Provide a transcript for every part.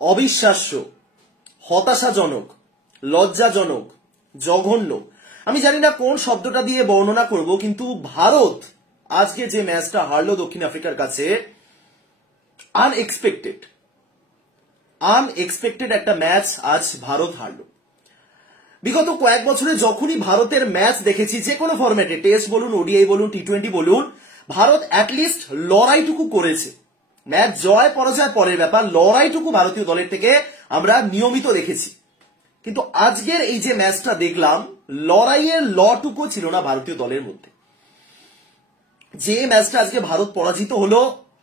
অবিশ্বাস্য, হতাশাজনক, লজ্জাজনক, জঘন্য, আমি জানি না কোন শব্দটা দিয়ে বর্ণনা করব, কিন্তু ভারত আজকে যে ম্যাচটা হারলো দক্ষিণ আফ্রিকার কাছে, আনএক্সপেক্টেড একটা ম্যাচ আজ ভারত হারলো। বিগত কয়েক বছরে যখনই ভারতের ম্যাচ দেখেছি যে কোনো ফরম্যাটে, টেস্ট বলুন, ওডিআই বলুন, টি20 বলুন, ভারত অ্যাটলিস্ট লড়াইটুকু করেছে। ম্যাচ জয় পরাজয় পরের ব্যাপার, লড়াইটুকু ভারতীয় দলের থেকে আমরা নিয়মিত দেখেছি। কিন্তু আজকের এই যে ম্যাচটা দেখলাম, লড়াইয়ের লটুকু ছিল না ভারতীয় দলের মধ্যে। যে ম্যাচটা আজকে ভারত পরাজিত হলো,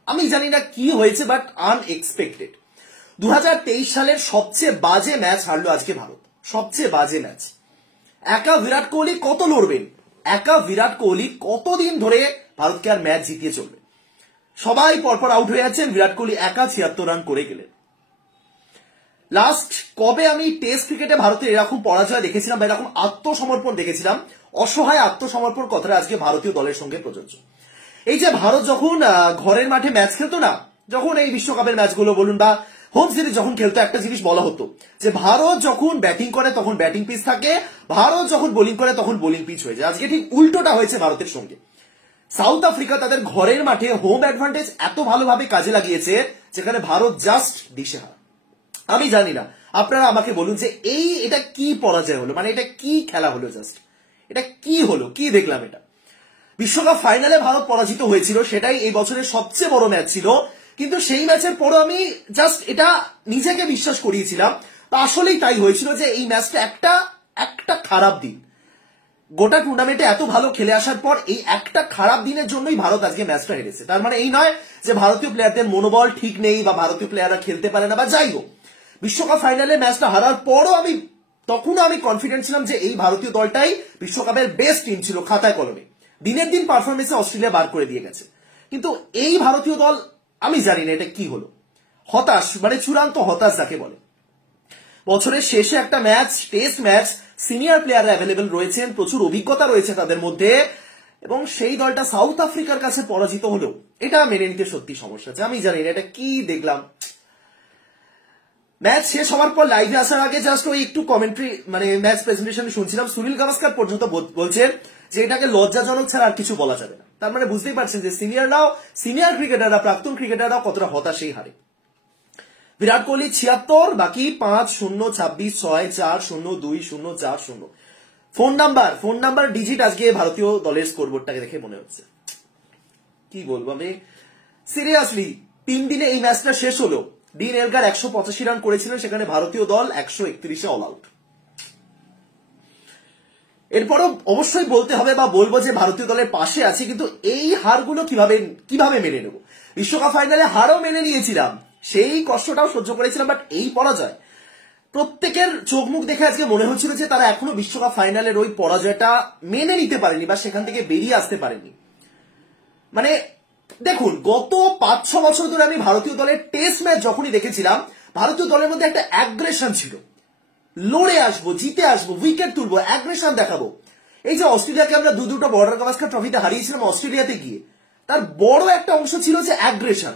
আমি জানি না কি হয়েছে, বাট আনএক্সপেক্টেড। 2023 সালের সবচেয়ে বাজে ম্যাচ হারলো আজকে ভারত, সবচেয়ে বাজে ম্যাচ। একা বিরাট কোহলি কত লড়বেন? একা বিরাট কোহলি কতদিন ধরে ভারতকে আর ম্যাচ জিতিয়ে চলবে? সবাই পরপর আউট হয়ে যাচ্ছেন, বিরাট কোহলি একা 76 রান করে গেলেন। লাস্ট কবে আমি টেস্ট ক্রিকেটে ভারতের এরকম পরাজয় দেখেছিলাম বা এরকম আত্মসমর্পণ দেখেছিলাম? অসহায় আত্মসমর্পণ কথাটা আজকে ভারতীয় দলের সঙ্গে প্রযোজ্য। এই যে ভারত যখন ঘরের মাঠে ম্যাচ খেলতো না, যখন এই বিশ্বকাপের ম্যাচগুলো বলুন বা হোম সিরিজ যখন খেলতো, একটা জিনিস বলা হতো যে ভারত যখন ব্যাটিং করে তখন ব্যাটিং পিচ থাকে, ভারত যখন বোলিং করে তখন বোলিং পিচ হয়ে যায়। আজকে ঠিক উল্টোটা হয়েছে ভারতের সঙ্গে। সাউথ আফ্রিকা তাদের ঘরের মাঠে হোম অ্যাডভান্টেজ এত ভালোভাবে কাজে লাগিয়েছে, যেখানে ভারত জাস্ট দিশেহারা। আমি জানি না, আপনারা আমাকে বলুন যে এটা কি পরাজয় হলো, মানে এটা কি খেলা হলো, জাস্ট এটা কি হলো, কি দেখলাম এটা? বিশ্বকাপ ফাইনালে ভারত পরাজিত হয়েছিল, সেটাই এই বছরের সবচেয়ে বড় ম্যাচ ছিল, কিন্তু সেই ম্যাচের পরও আমি জাস্ট এটা নিজেকে বিশ্বাস করিয়েছিলাম, আসলেই তাই হয়েছিল যে এই ম্যাচটা একটা খারাপ দিন। গোটা টুর্নামেন্টে এত ভালো খেলে আসার পর এই একটা খারাপ দিনের জন্যই ভারত আজকে ম্যাচটা হেরেছে। তার মানে এই নয় যে ভারতীয় প্লেয়ারদের মনোবল ঠিক নেই বা ভারতীয় প্লেয়াররা খেলতে পারে না বা যাই হোক। বিশ্বকাপ ফাইনালে ম্যাচটা হারার পরও তখনও আমি কনফিডেন্ট ছিলাম যে এই ভারতীয় দলটাই বিশ্বকাপের বেস্ট টিম ছিল খাতায় কলমে। দিনের দিন পারফরমেন্সে অস্ট্রেলিয়া বার করে দিয়ে গেছে, কিন্তু এই ভারতীয় দল আমি জানি না এটা কি হলো। হতাশ, মানে চূড়ান্ত হতাশ যাকে বলে। বছরের শেষে একটা ম্যাচ, টেস্ট ম্যাচ, সিনিয়র প্লেয়াররা অ্যাভেলেবেল রয়েছেন, প্রচুর অভিজ্ঞতা রয়েছে তাদের মধ্যে, এবং সেই দলটা সাউথ আফ্রিকার কাছে পরাজিত হলো, এটা মেনে নিতে সত্যি সমস্যা আছে। আমি জানি না এটা কি দেখলাম। ম্যাচ শেষ হওয়ার পর লাইভে আসার আগে জাস্ট ওই একটু কমেন্ট্রি, মানে ম্যাচ প্রেজেন্টেশন শুনছিলাম। সুনীল গাভাস্কার পর্যন্ত বলছেন যে এটাকে লজ্জাজনক ছাড়া আর কিছু বলা যাবে না। তার মানে বুঝতেই পারছেন যে সিনিয়র ক্রিকেটাররা, প্রাক্তন ক্রিকেটাররাও কতটা হতাশই হারে। বিরাট কোহলি 76, বাকি 5-0, 26-6, 4-0, 2-0, 4-0। ফোন নাম্বার ডিজিট আজকে ভারতীয় দলের স্কোরবোর্ডটাকে দেখে মনে হচ্ছে। কি বলবো আমি, সিরিয়াসলি 3 দিনে এই ম্যাচটা শেষ হলো। ডিন এলগার 185 রান করেছিলেন, সেখানে ভারতীয় দল 131-এ অল আউট। এরপরও অবশ্যই বলতে হবে বা বলবো যে ভারতীয় দলের পাশে আছে, কিন্তু এই হারগুলো কিভাবে মেনে নেব? বিশ্বকাপ ফাইনালে হারও মেনে নিয়েছিলাম, সেই কষ্টটাও সহ্য করেছিলাম, বাট এই পরাজয়, প্রত্যেকের চোখ মুখ দেখে আজকে মনে হচ্ছিল যে তারা এখনো বিশ্বকাপ ফাইনালের ওই পরাজয়টা মেনে নিতে পারেনি বা সেখান থেকে বেরিয়ে আসতে পারেনি। মানে দেখুন, গত 5-6 বছর ধরে আমি ভারতীয় দলের টেস্ট ম্যাচ যখনই দেখেছিলাম, ভারতীয় দলের মধ্যে একটা অ্যাগ্রেশন ছিল, লড়ে আসবো, জিতে আসবো, উইকেট তুলবো, অ্যাগ্রেশন দেখাবো। এই যে অস্ট্রেলিয়াকে আমরা দুটো বর্ডার গাভাস্কার ট্রফিতে হারিয়েছিলাম অস্ট্রেলিয়াতে গিয়ে, তার বড় একটা অংশ ছিল যে অ্যাগ্রেশন।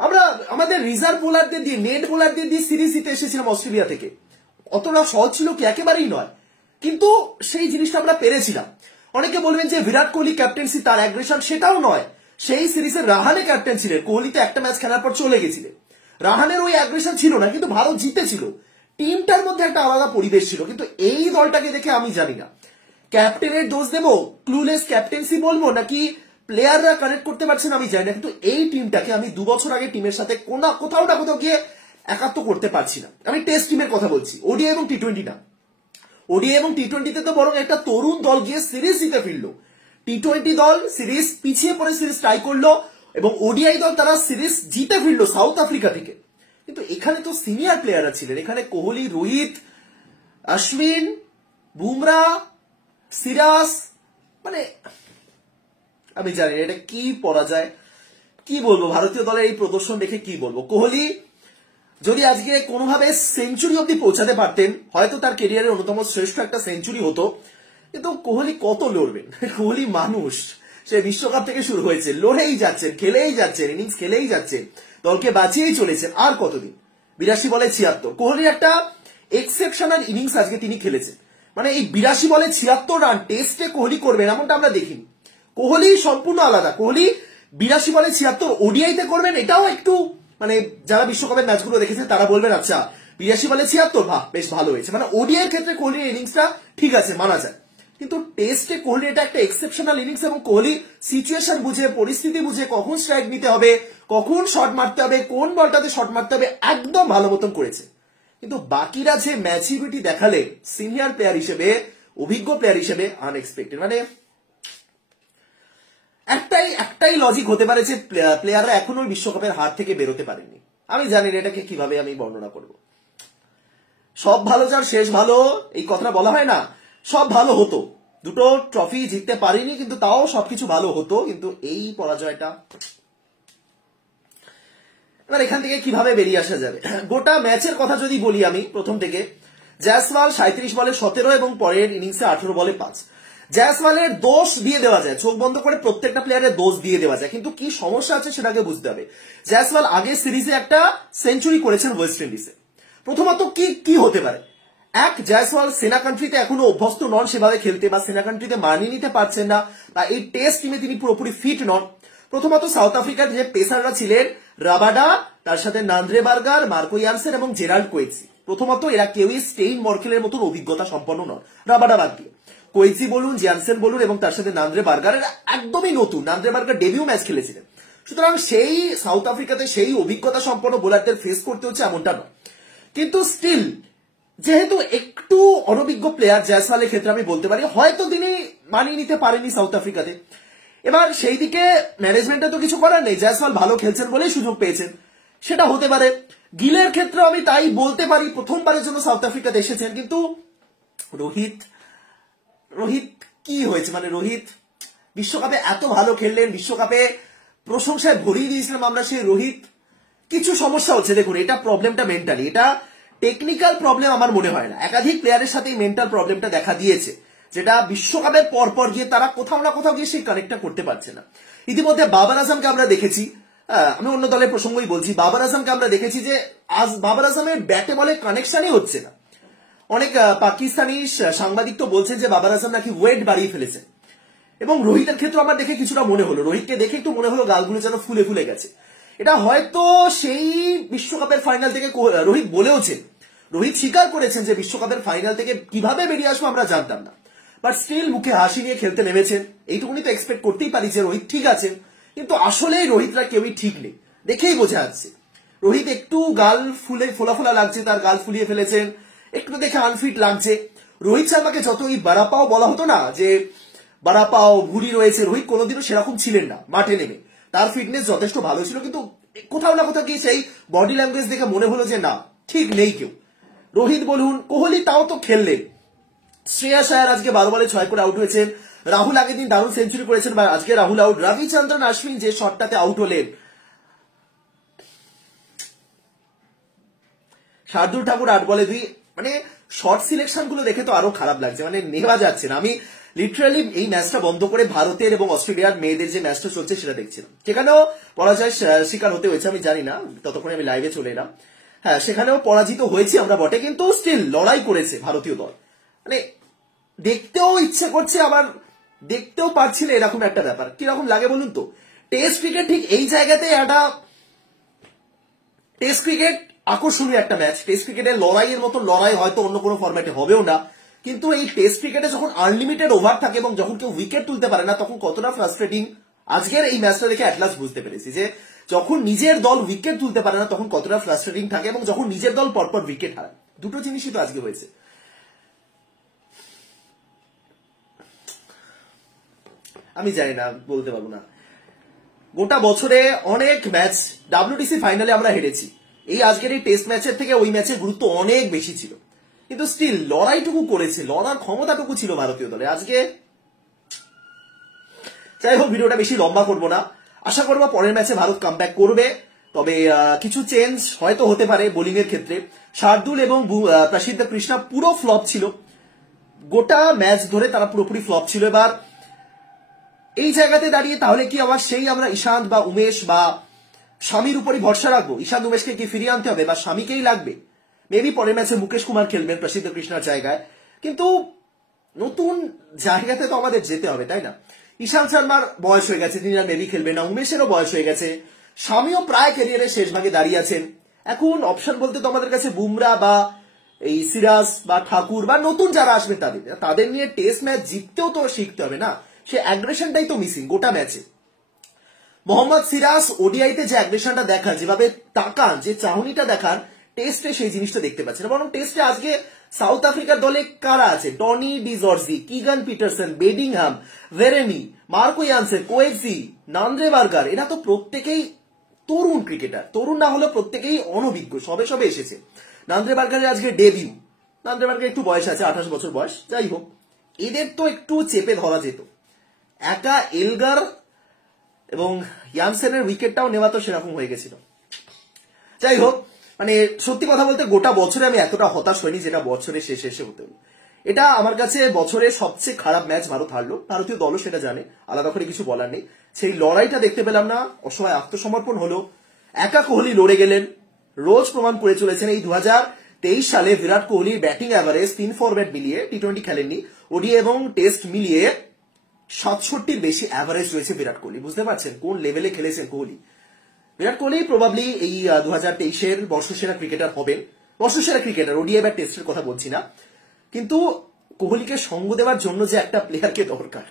আমরা আমাদের রিজার্ভ বোলারদের দিয়ে, নেট বোলারদের দিয়ে সিরিজ জিতে এসেছিলাম অস্ট্রেলিয়া থেকে। অতটা সহজ ছিল কি? একেবারেই নয়, কিন্তু সেই জিনিসটা আমরা পেরেছিলাম। অনেকে বলবেন যে বিরাট কোহলি ক্যাপ্টেন্সি তার অ্যাগ্রেশন, সেটাও নয়। সেই সিরিজের রাহানে ক্যাপ্টেন ছিলেন, কোহলি তো একটা ম্যাচ খেলার পর চলে গেছিলেন, রাহানের ওই অ্যাগ্রেশন ছিল না, কিন্তু ভারত জিতেছিল। টিমটার মধ্যে একটা আলাদা পরিবেশ ছিল। কিন্তু এই দলটাকে দেখে আমি জানি না ক্যাপ্টেনের দোষ দেবো, ক্লুলেস ক্যাপ্টেন্সি বলবো, নাকি প্লেয়াররা কানেক্ট করতে পারছেন আমি জানি না, কিন্তু এই টিমটাকে আমি 2 বছর আগে টিমের সাথে কোথাও না কোথাও গিয়ে একাত্ম করতে পারছি না। আমি টেস্ট টিমের কথা বলছি, ওডিআই এবং টি20 না। ওডিআই এবং টি20তে তো বরং একটা তরুণ দল গিয়ে সিরিজ জিতে ফিরলো। টি20 দল সিরিজ পিছিয়ে পড়ে সিরিজ ট্রাই করলো, এবং ওডিআই দল তারা সিরিজ জিতে ফিরলো সাউথ আফ্রিকা থেকে। কিন্তু এখানে তো সিনিয়র প্লেয়াররা ছিলেন, এখানে কোহলি, রোহিত, অশ্বিন, বুমরা, সিরাজ, মানে আমি জানি এটা কি পরাজয়। কি বলবো ভারতীয় দলের এই প্রদর্শন দেখে, কি বলবো। কোহলি যদি আজকে কোনোভাবে সেঞ্চুরি অব্দি পৌঁছাতে পারতেন, হয়তো তার কেরিয়ারের অন্যতম শ্রেষ্ঠ একটা সেঞ্চুরি হতো, কিন্তু কোহলি কত লড়বেন? কোহলি মানুষ, সে বিশ্বকাপ থেকে শুরু হয়েছে, লড়েই যাচ্ছেন, খেলেই যাচ্ছেন, ইনিংস খেলেই যাচ্ছেন, দলকে বাঁচিয়েই চলেছেন। আর কতদিন? 82 বলে 76। কোহলির একটা এক্সেপশনাল ইনিংস আজকে তিনি খেলেছেন। মানে এই 82 বলে 76 রান টেস্টে কোহলি করবেন এমনটা আমরা দেখিনি। কোহলি সম্পূর্ণ আলাদা। কোহলি 82 বলে 76 ওডিআইতে করবেন, এটাও একটু মানে যারা বিশ্বকাপের ম্যাচগুলো দেখেছে তারা বলবেন আচ্ছা 82 বলে 76 বাহ বেশ ভালো হয়েছে। মানে ওডিআই ক্ষেত্রে কোহলির ইনিংসটা ঠিক আছে, মানা যায়, কিন্তু টেস্টে কোহলি এটা একটা এক্সেপশনাল ইনিংস এবং কোহলি সিচুয়েশন বুঝে, পরিস্থিতি বুঝে কখন স্ট্রাইক নিতে হবে, কখন শট মারতে হবে, কোন বলটাতে শট মারতে হবে একদম ভালো মতন করেছে। কিন্তু বাকিরা যে ম্যাচুরিটি দেখালে সিনিয়র প্লেয়ার হিসেবে, অভিজ্ঞ প্লেয়ার হিসেবে আনএক্সপেক্টেড। মানে একটাই লজিক হতে পারে যে প্লেয়াররা এখনো বিশ্বকাপের হার থেকে বেরোতে পারেনি। আমি জানি না এটাকে কিভাবে আমি বর্ণনা করব। সব ভালো যার শেষ ভালো, এই কথাটা বলা হয় না? সব ভালো হতো, দুটো ট্রফি জিততে পারিনি কিন্তু তাও সবকিছু ভালো হতো, কিন্তু এই পরাজয়টা। এবার এখান থেকে কিভাবে বেরিয়ে আসা যাবে? গোটা ম্যাচের কথা যদি বলি আমি প্রথম থেকে, জয়সওয়াল 37 বলে 17 এবং পরের ইনিংসে 18 বলে 5। জয়সওয়ালের দোষ দিয়ে দেওয়া যায়, চোখ বন্ধ করে প্রত্যেকটা প্লেয়ারের দোষ দিয়ে দেওয়া যায়, কিন্তু কি সমস্যা আছে সেটাকে বুঝতে হবে। জয়সওয়াল আগের সিরিজে একটা সেঞ্চুরি করেছেন ওয়েস্ট ইন্ডিজে। প্রথমত কি হতে পারে? জয়সওয়াল সেনা কান্ট্রিতে এখনো অভ্যস্ত নন সেভাবে খেলতে, বা সেনা কান্ট্রিতে মানিয়ে নিতে পারছেন না, বা এই টেস্ট টিমে তিনি পুরোপুরি ফিট নন। প্রথমত সাউথ আফ্রিকার যে পেসাররা ছিলেন, রাবাডা, তার সাথে নান্দ্রে বার্গার, মার্কো ইয়ানসেন এবং জেরাল্ড কোয়েটসি, প্রথমত এরা কেউই স্টেইন মর্কেলের মতন অভিজ্ঞতা সম্পন্ন নন, রাবাডা বাদ দিয়ে। কোয়েটসি বলুন, জিয়ানসেন বলুন এবং তার সাথে নান্দ্রে বার্গার, এরা একদমই নতুন। নান্দ্রে বার্গার ডেবিউ ম্যাচ খেলেছিলেন। সুতরাং সেই সাউথ আফ্রিকাতে সেই অভিজ্ঞতা সম্পন্ন বোলারদের ফেস করতে হচ্ছে এমনটা নয়, কিন্তু স্টিল যেহেতু একটু অনভিজ্ঞ প্লেয়ার জয়সওয়ালের ক্ষেত্রে আমি বলতে পারি হয়তো তিনি মানিয়ে নিতে পারেনি সাউথ আফ্রিকাতে। এবার সেই দিকে ম্যানেজমেন্টে তো কিছু করার নেই, জয়সওয়াল ভালো খেলছেন বলেই সুযোগ পেয়েছেন, সেটা হতে পারে। গিলের ক্ষেত্রে আমি তাই বলতে পারি, প্রথমবারের জন্য সাউথ আফ্রিকাতে এসেছেন, কিন্তু রোহিত কি হয়েছে? মানে রোহিত বিশ্বকাপে এত ভালো খেললেন, বিশ্বকাপে প্রশংসায় ভরিয়ে দিয়েছিলাম আমরা সেই রোহিত, কিছু সমস্যা হচ্ছে। দেখুন, এটা প্রবলেমটা মেন্টালি, এটা টেকনিক্যাল প্রবলেম আমার মনে হয় না। একাধিক প্লেয়ারের সাথে এই মেন্টাল প্রবলেমটা দেখা দিয়েছে, যেটা বিশ্বকাপের পরপর গিয়ে তারা কোথাও না কোথাও গিয়ে সেই কানেক্টটা করতে পারছে না। ইতিমধ্যে বাবার আজমকে আমরা দেখেছি, আমি অন্য দলের প্রসঙ্গই বলছি, বাবার আজমকে আমরা দেখেছি যে আজ বাবার আজমের ব্যাটে বলে কানেকশনই হচ্ছে না। অনেক পাকিস্তানি সাংবাদিক তো বলছেন যে বাবার আজম নাকি ওয়েট বাড়িয়ে ফেলেছেন, এবং রোহিতের ক্ষেত্রে আমার দেখে কিছুটা মনে হলো, রোহিতকে দেখে একটু মনে হলো গালগুলো যেন ফুলে ফুলে গেছে। এটা হয়তো সেই বিশ্বকাপের ফাইনাল থেকে রোহিত বলেওছেন, রোহিত স্বীকার করেছেন যে বিশ্বকাপের ফাইনাল থেকে কিভাবে বেরিয়ে আসবো আমরা জানতাম না, বাট স্টিল মুখে হাসি নিয়ে খেলতে নেমেছেন। এইটুকুনি তো এক্সপেক্ট করতেই পারি যে রোহিত ঠিক আছেন, কিন্তু আসলেই রোহিতরা কেউই ঠিক নেই, দেখেই বোঝা যাচ্ছে। রোহিত একটু গাল ফোলা ফোলা লাগছে, তার গাল ফুলিয়ে ফেলেছেন, একটু দেখে আনফিট লাগছে। রোহিত শর্মাকে যত এই বারাপাও বলা হতো না, যে বারাপাও ভুড়ি রয়েছে, রোহিত কোনোদিনও সেরকম ছিলেন না মাঠে নেমে। তার ফিটনেস যথেষ্ট ভালো ছিল, কিন্তু কোথাও না কোথাও গিয়ে সেই বডি ল্যাঙ্গুয়েজ দেখে মনে হলো যে না, ঠিক নেই কেউ। রোহিত বলুন, কোহলি তাও তো খেললেন, শ্রেয়াস আয়ার আজকে 12 বলে 6 করে আউট হয়েছেন, রাহুল আগের দিন দারুণ সেঞ্চুরি করেছেন, আজকে রাহুল আউট, রবিচন্দ্রন অশ্বিন যে শটটাতে আউট হলেন, শার্দুল ঠাকুর 8 বলে 2, মানে শর্ট সিলেকশন গুলো দেখে তো আরো খারাপ লাগছে, মানে নেওয়া যাচ্ছে না। আমি লিটারালি এই ম্যাচটা বন্ধ করে ভারতের এবং অস্ট্রেলিয়ার মেয়েদের যে ম্যাচটা চলছে সেটা দেখছিলাম, সেখানেও পরাজয় শিকার হতে হয়েছে, আমি জানি না, ততক্ষণে আমি লাইভে চলে এলাম। হ্যাঁ, সেখানেও পরাজিত হয়েছি আমরা বটে, কিন্তু স্টিল লড়াই করেছে ভারতীয় দল। মানে দেখতেও ইচ্ছে করছে, আবার দেখতেও পারছি না, এরকম একটা ব্যাপার। কিরকম লাগে বলুন তো? টেস্ট ক্রিকেট ঠিক এই জায়গাতে একটা, টেস্ট ক্রিকেট আকর্ষণীয় একটা ম্যাচ, টেস্ট ক্রিকেটের লড়াইয়ের মতো লড়াই হয়তো অন্য কোনো ফরম্যাটে হবেও না, কিন্তু এই টেস্ট ক্রিকেটে যখন আনলিমিটেড ওভার থাকে এবং যখন কেউ উইকেট তুলতে পারে না, তখন কতটা ফ্রাস্ট্রেটিং। আজকের এই ম্যাচটা দেখে অ্যাটলাস বুঝতে পেরেছি যে যখন নিজের দল উইকেট তুলতে পারে না তখন কতটা ফ্রাস্ট্রেটিং থাকে, এবং যখন নিজের দল পরপর উইকেট হারায়, দুটো জিনিসই তো আজকে হয়েছে। আমি জানি না, বলতে পারবো না। গোটা বছরে অনেক ম্যাচ, ডাব্লিউটিসি ফাইনালে আমরা হেরেছি, এই আজকের এই টেস্ট ম্যাচের থেকে ওই ম্যাচের গুরুত্ব অনেক বেশি ছিল, কিন্তু স্টিল লড়াইটুকু করেছে, লড়ার ক্ষমতাটুকু ছিল ভারতীয় দলে আজকে। যাই হোক, ভিডিওটা বেশি লম্বা করবো না, আশা করবো পরের ম্যাচে ভারত কামব্যাক করবে, তবে কিছু চেঞ্জ হয়তো হতে পারে বোলিং এর ক্ষেত্রে। শার্দুল এবং প্রসিদ্ধ কৃষ্ণা পুরো ফ্লপ ছিল, গোটা ম্যাচ ধরে তারা পুরোপুরি ফ্লপ ছিল। এবার এই জায়গাতে দাঁড়িয়ে তাহলে কি আবার সেই আমরা ঈশান্ত বা উমেশ বা স্বামীর উপরই ভরসা রাখবো? ঈশান উমেশকে কি ফিরিয়ে আনতে হবে বা স্বামীকেই লাগবে? মেবি পরের ম্যাচে মুকেশ কুমার খেলবেন প্রসিদ্ধ কৃষ্ণার জায়গায়, কিন্তু নতুন জায়গাতে তো আমাদের যেতে হবে, তাই না? ঈশান শর্মার বয়স হয়ে গেছে, তিনি আর মেবি খেলবেন না। উমেশেরও বয়স হয়ে গেছে, স্বামীও প্রায় ক্যারিয়ারের শেষ ভাগে দাঁড়িয়ে আছেন। এখন অপশন বলতে তো আমাদের কাছে বুমরা বা এই সিরাজ বা ঠাকুর বা নতুন যারা আসবে তাদের নিয়ে টেস্ট ম্যাচ জিততেও তো শিখতে হবে না? সে অ্যাগ্রেশনটাই তো মিসিং গোটা ম্যাচে। মোহাম্মদ সিরাজ ওডিআইতে যে অ্যাগ্রেশনটা দেখান, যেভাবে তাকান, যে চাহনিটা দেখান, টেস্টে সেই জিনিসটা দেখতে পাচ্ছেন। বরং টেস্টে আজকে সাউথ আফ্রিকার দলে কারা আছে? Tony de Zorzi, Keegan Petersen, Bedingham, Verreynne, Marco Jansen, Coetzee, Nandre Burger, এরা তো প্রত্যেকেই তরুণ ক্রিকেটার। তরুণ না হলেও প্রত্যেকেই অনভিজ্ঞ, সবে সবে এসেছে। নান্দ্রে বার্গারের আজকে ডেবিউ। নান্দ্রে বার্গার একটু বয়স আছে, 28 বছর বয়স। যাই হোক, এদের তো একটু চেপে ধরা যেত। একা এলগার এবং ইয়ানসেনের উইকেটটাও নেওয়া তো সেরকম হয়ে গেছিল। যাই হোক, মানে সত্যি কথা বলতে গোটা বছরে আমি এতটা হতাশ হইনি যেটা বছরের শেষে এসে হতে হলো। এটা আমার কাছে বছরের সবচেয়ে খারাপ ম্যাচ ভারত হারলো। ভারতীয় দলও সেটা জানে, আলাদা করে কিছু বলার নেই। সেই লড়াইটা দেখতে পেলাম না, অসহায় আত্মসমর্পণ হলো। একা কোহলি লড়ে গেলেন, রোজ প্রমাণ করে চলেছেন। এই 2023 সালে বিরাট কোহলির ব্যাটিং অ্যাভারেজ 3 ফরম্যাট মিলিয়ে, টি20 খেলেননি, ওডিআই এবং টেস্ট মিলিয়ে 67-র বেশি অ্যাভারেজ রয়েছে বিরাট কোহলি। বুঝতে পারছেন কোন লেভেলে খেলেছেন কোহলি? বিরাট কোহলি প্রবাবলি এই 2023-এর বর্ষসেরা ক্রিকেটার হবেন। বর্ষসেরা ক্রিকেটার, ওডিআই বা টেস্টের কথা বলছি না। কিন্তু কোহলিকে সঙ্গ দেওয়ার জন্য যে একটা প্লেয়ারকে দরকার।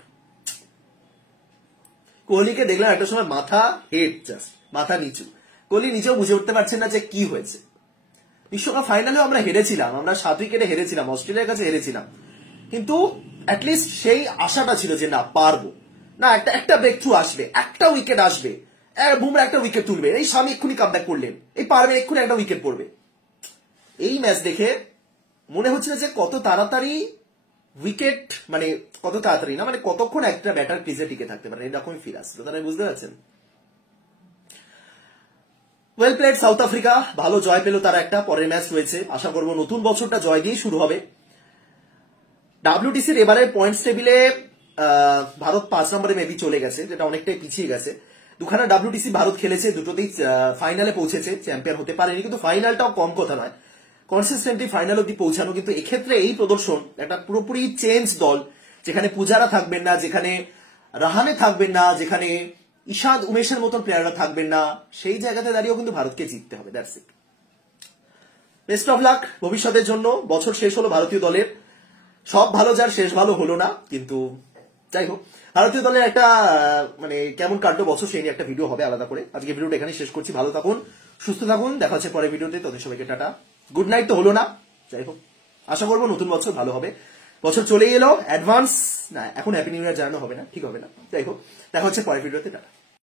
কোহলিকে দেখলাম একটা সময় মাথা হেড, জাস্ট মাথা নিচু। কোহলি নিজেও বুঝে উঠতে পারছেন না যে কি হয়েছে। বিশ্বকাপ ফাইনালেও আমরা হেরেছিলাম, আমরা 7 উইকেটে হেরেছিলাম, অস্ট্রেলিয়ার কাছে হেরেছিলাম, কিন্তু অ্যাটলিস্ট সেই আশাটা ছিল যে না পারবো, না একটা ব্রেক থ্রু আসবে, একটা উইকেট আসবে, বুমরা একটা উইকেট তুলবে, এই স্বামী এক্ষুনি কামব্যাক করলেন, এই পারবে এক্ষুনি একটা উইকেট পড়বে। এই ম্যাচ দেখে মনে হচ্ছে যে কত তাড়াতাড়ি উইকেট, মানে কত তাড়াতাড়ি না, মানে কতক্ষণ একটা ব্যাটার ক্রিজে টিকে থাকতে পারে, এরকমই ফিল আসছে। তারা বুঝতে পারছেন? ওয়েল প্লেড সাউথ আফ্রিকা, ভালো জয় পেল তারা একটা। পরের ম্যাচ রয়েছে, আশা করবো নতুন বছরটা জয় দিয়ে শুরু হবে। ডাব্লিউটিসির এবারে পয়েন্টস টেবিলে ভারত 5 নম্বরে মেবি চলে গেছে, যেটা অনেকটাই পিছিয়ে গেছে। দুখানা ডাব্লিউটিসি ভারত খেলেছে, দুটোতেই ফাইনালে পৌঁছেছে, চ্যাম্পিয়ন হতে পারেনি, কিন্তু ফাইনালটাও কম কথা নয়। কনসিস্টেন্টলি ফাইনাল অব্দি পৌঁছানো, কিন্তু এক্ষেত্রে এই প্রদর্শন একটা পুরোপুরি চেঞ্জ দল, যেখানে পূজারা থাকবেন না, যেখানে রাহানে থাকবেন না, যেখানে ঈশান উমেশের মতন প্লেয়াররা থাকবেন না, সেই জায়গাতে দাঁড়িয়েও কিন্তু ভারতকে জিততে হবে। That's it. Best of luck ভবিষ্যতের জন্য। বছর শেষ হলো ভারতীয় দলের, সব ভালো যার শেষ ভালো হলো না, কিন্তু যাই হোক, ভারতীয় দলের একটা মানে কেমন কাটলো বছর সেই নিয়ে একটা ভিডিও হবে আলাদা করে। আজকে ভিডিওটা এখানে শেষ করছি। ভালো থাকুন, সুস্থ থাকুন, দেখা হচ্ছে পরের ভিডিওতে। তোদের সবাইকে টাটা, গুড নাইট তো হলো না, যাই হোক, আশা করবো নতুন বছর ভালো হবে। বছর চলেই এলো, অ্যাডভান্স না এখন হ্যাপি নিউ ইয়ার জানানো হবে না, ঠিক হবে না। যাই হোক, দেখা হচ্ছে পরের ভিডিওতে, টাটা।